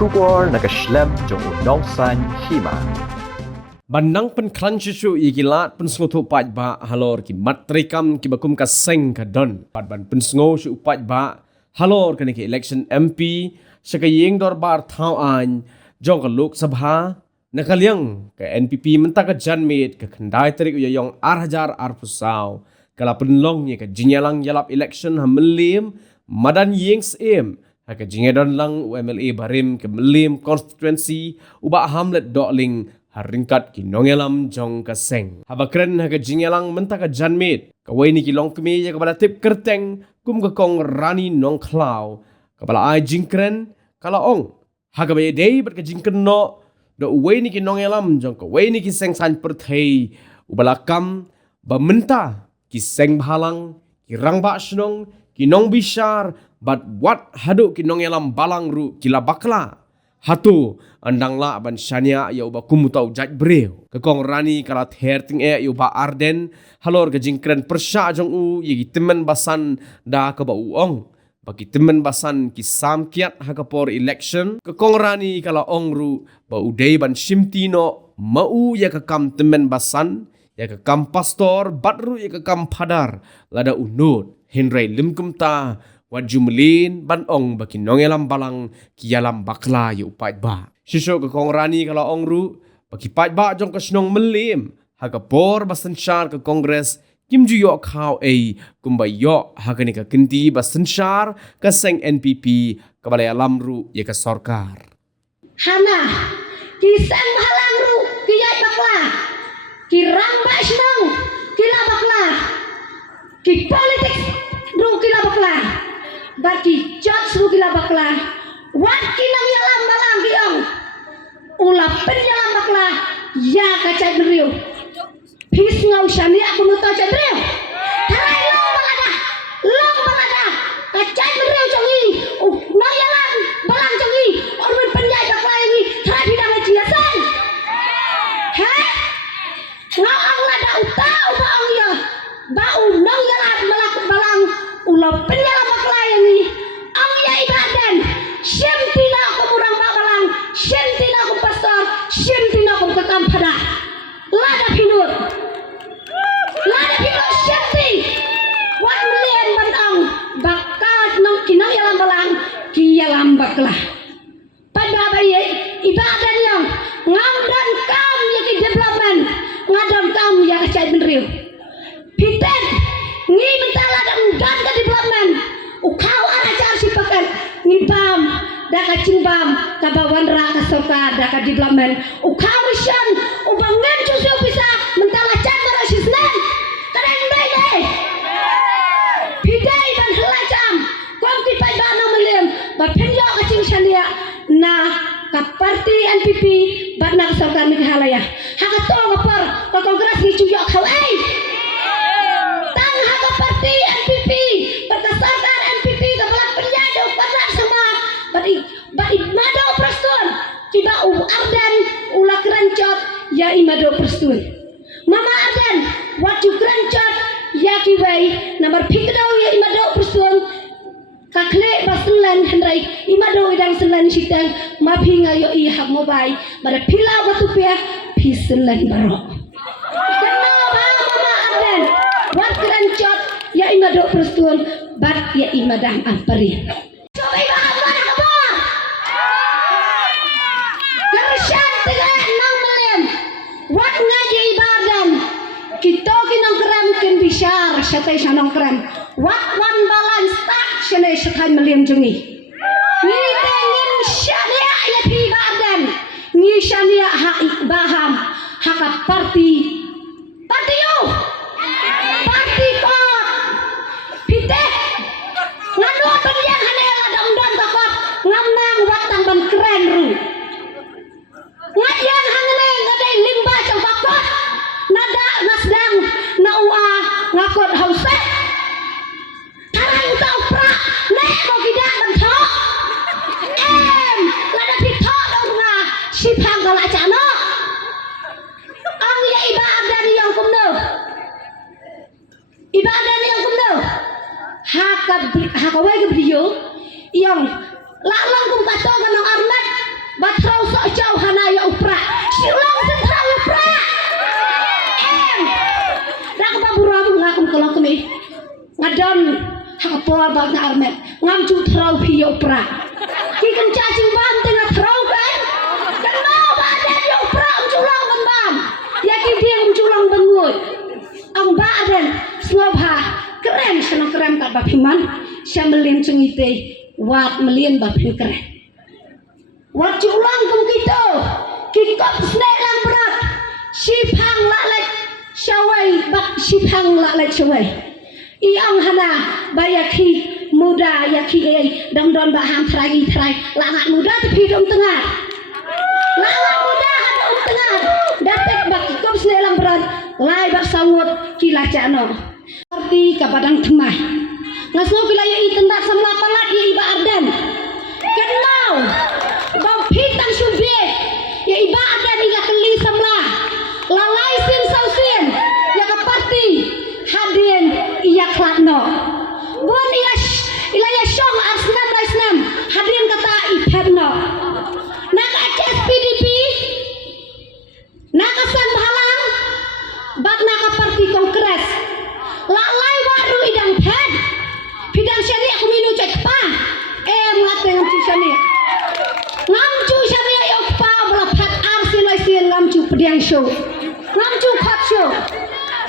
Shubor nakaslem jong unongsan hima. Bandang pen klanchuchu igilat pen sngotu paj ba halor ki matrikam ki bakum ka seng ka don. Ban pen sngo shu paj ba halor ka ki election MP saka yeng dor bar thau an jong ka lok sabha nakaliang ka NPP menta ka janmit ka khandai tarik uyayong arhajar arpusau kala penlong ye ka jinyalang yalap election hamelim madan yeng sem ka jingedon lang UMLA barim ke melim constituency uba hamlet dokling haringkat ki nongelam jong kaseng. Habakren haga jingelang mentaka janmit. Kawai ni ki long kemi ya kepada tip kerteng kum ke kong rani nong klau. Kepala ai jingkren kala ong. Haga baye day bat ke jingken no. Do uwai ni ki nongelam jong kawai ni ki seng san perthei. Ubalakam bamenta ki seng bahalang ki rang ba snong ki nong bishar bat wat hadu ki nongelam balang ru ki labakla. Hatu andang la ban shania ya uba kumutau jaj breu ke kong rani kala ther ting ya uba arden halor ke jingkren persya jong u ye temen basan da ke ba uong bagi temen basan ki samkiat ha ke por election ke kong rani kala ong ru ba udei ban shimtino mau ya ke kam temen basan ya ke kam pastor batru ya ke kam padar lada unut henry limkumta wat jumlin ban ong baki nongelam balang kialam bakla yu pait ba. Shisho ke kong rani kala ong ru baki pait ba jong kasnong melim haga por basan syar ke kongres kim ju yo khao ei kumba yo haga ni ka kenti basan syar ke seng NPP kabalaya lam ru ye ke sorkar. Hana kiseng halang ru kiyai bakla kirang ba snong kila bakla ki politik ru kila bakla bagi judge ru kila bakla wat kinang yalam malang giong ulap penyalam bakla ya kacai beriu pis ngau syania kunuta cai beriu tarai long balada kacai beriu congi nang yalam balang congi ormen penyai bakla ini tarai bidang jiasan he ngau lada utau baong ya bau nang yalam malak balang ulap penyalam bakla ini ang ya ibadan syemtina aku murang babalang syemtina aku pastor syemtina aku kekam pada lada pinur syemti wat melian bantang bakat nang kinang yalam balang kialam baklah pada bayi ibadan yang ngamdan kam ya ki development ngadon kam ya kacai benriu piten ngi mentala dan ke development ukau aracar sipakan ngibam daka cimbam kabawan raka soka daka development ukau risyan ubangan cusu bisa mentala cakar sisnen keren bebe pidai ban helacam kom kipai bana melim bapenyo kacing syania na ka parti NPP bat nak soka mighalaya hakato ngapar ka kongres ni cuyok halai tang haka parti NPP berkasarkan NPP kebelah penjadu pasar sama badi mado prestun tiba ardan ula kerencot ya imado prestun mama ardan waju kerencot ya kiwai nomor pikdau ya imado prestun kakle basulan hendrai imado idang selan sitang mapi ngayo i hak mobai pada pila batu pia pisulan barok kenapa mama ardan wat kerencot ya imado prestun bat ya imadang ampari coba bahagia kabar kersyat tegak nang melim wat ngaji ibadan kita kinang krem kin bishar syatai syanong krem wat wan balance tak syanai syatai melim jengi ni tengin syania ya pi ibadan ni syania hak baham hak parti yo parti kot pite ngadu penjang hane ladang dan takot ngamnang watang ban keren ru ngajang hangene ngadai limba cang takot nada nasdang na ua ngakot hause tarang tau pra nek mo gidak ban thok lada pito dong nga sipang kala cano ang ya ibadan yang kumno hakawai ke beliau yang lalang kum kato kanang armat batrau sok jauh hanaya upra siulang sentrau upra rak baburam ngakum kalau kami ngadon hakapor bag na armet ngam cu trau pi upra ki kan cacing bam tengah trau kan kenal badan yo upra culang ban bam ya ki dia culang bengut ang badan snobha keren sana keren kat bapiman syamlin cengite wat melien bapin keren wat culang kum kita kikop snack lang berat sipang lalek syawai bak sipang lalek syawai iang hana bayaki muda yaki dong don baham terai langat muda tapi dom tengah langat muda ada tengah datek bak kikop snack lang berat lai bak sawut kilacano arti kapadang temah ngasno kilaya itendak samla palat ya iba ardan kenal bang pitang subye ya iba ardan iga keli samla lalai sin sausin ya kaparti hadien iya klatno bon iya ilaya syong arsnam raisnam hadien kata ipedno nak aces PDP nak sang bahalang bat nak kaparti kongres lalai waru idang ped bidang syariah aku minu cek pa ngate ngamcu syariah ngamcu syariah ya pa belapat arsin aisin ngamcu pediang show ngamcu khot show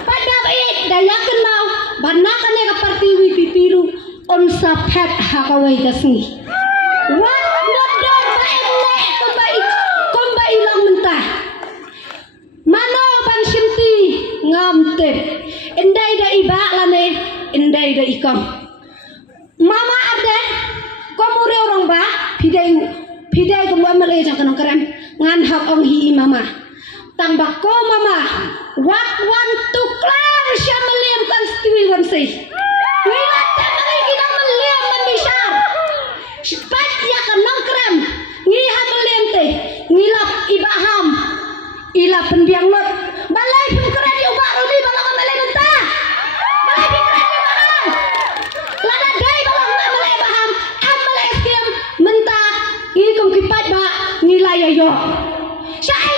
pada baik dayakan mau banakan ya parti wipi piru on sapet hakawai gasni wat nodor baik kombai lang mentah mano bang simti ngamte indai da iba lane indai da ikam mama ada komure orang ba pidai ko mo male jang kanong keren ngan hak ong hi mama tambah ko mama what want to klar syamaliam constituency wilat tamay kinamaliam man bisar sipat ya kanong keren ngiha maliam te ngilap ibaham ila pendiang lot balai pun keren yo baru di balang male mentah balai pun keren yo baham lada dai balang male baham amal eskem mentah ikum kipat ba ngilaya yo syai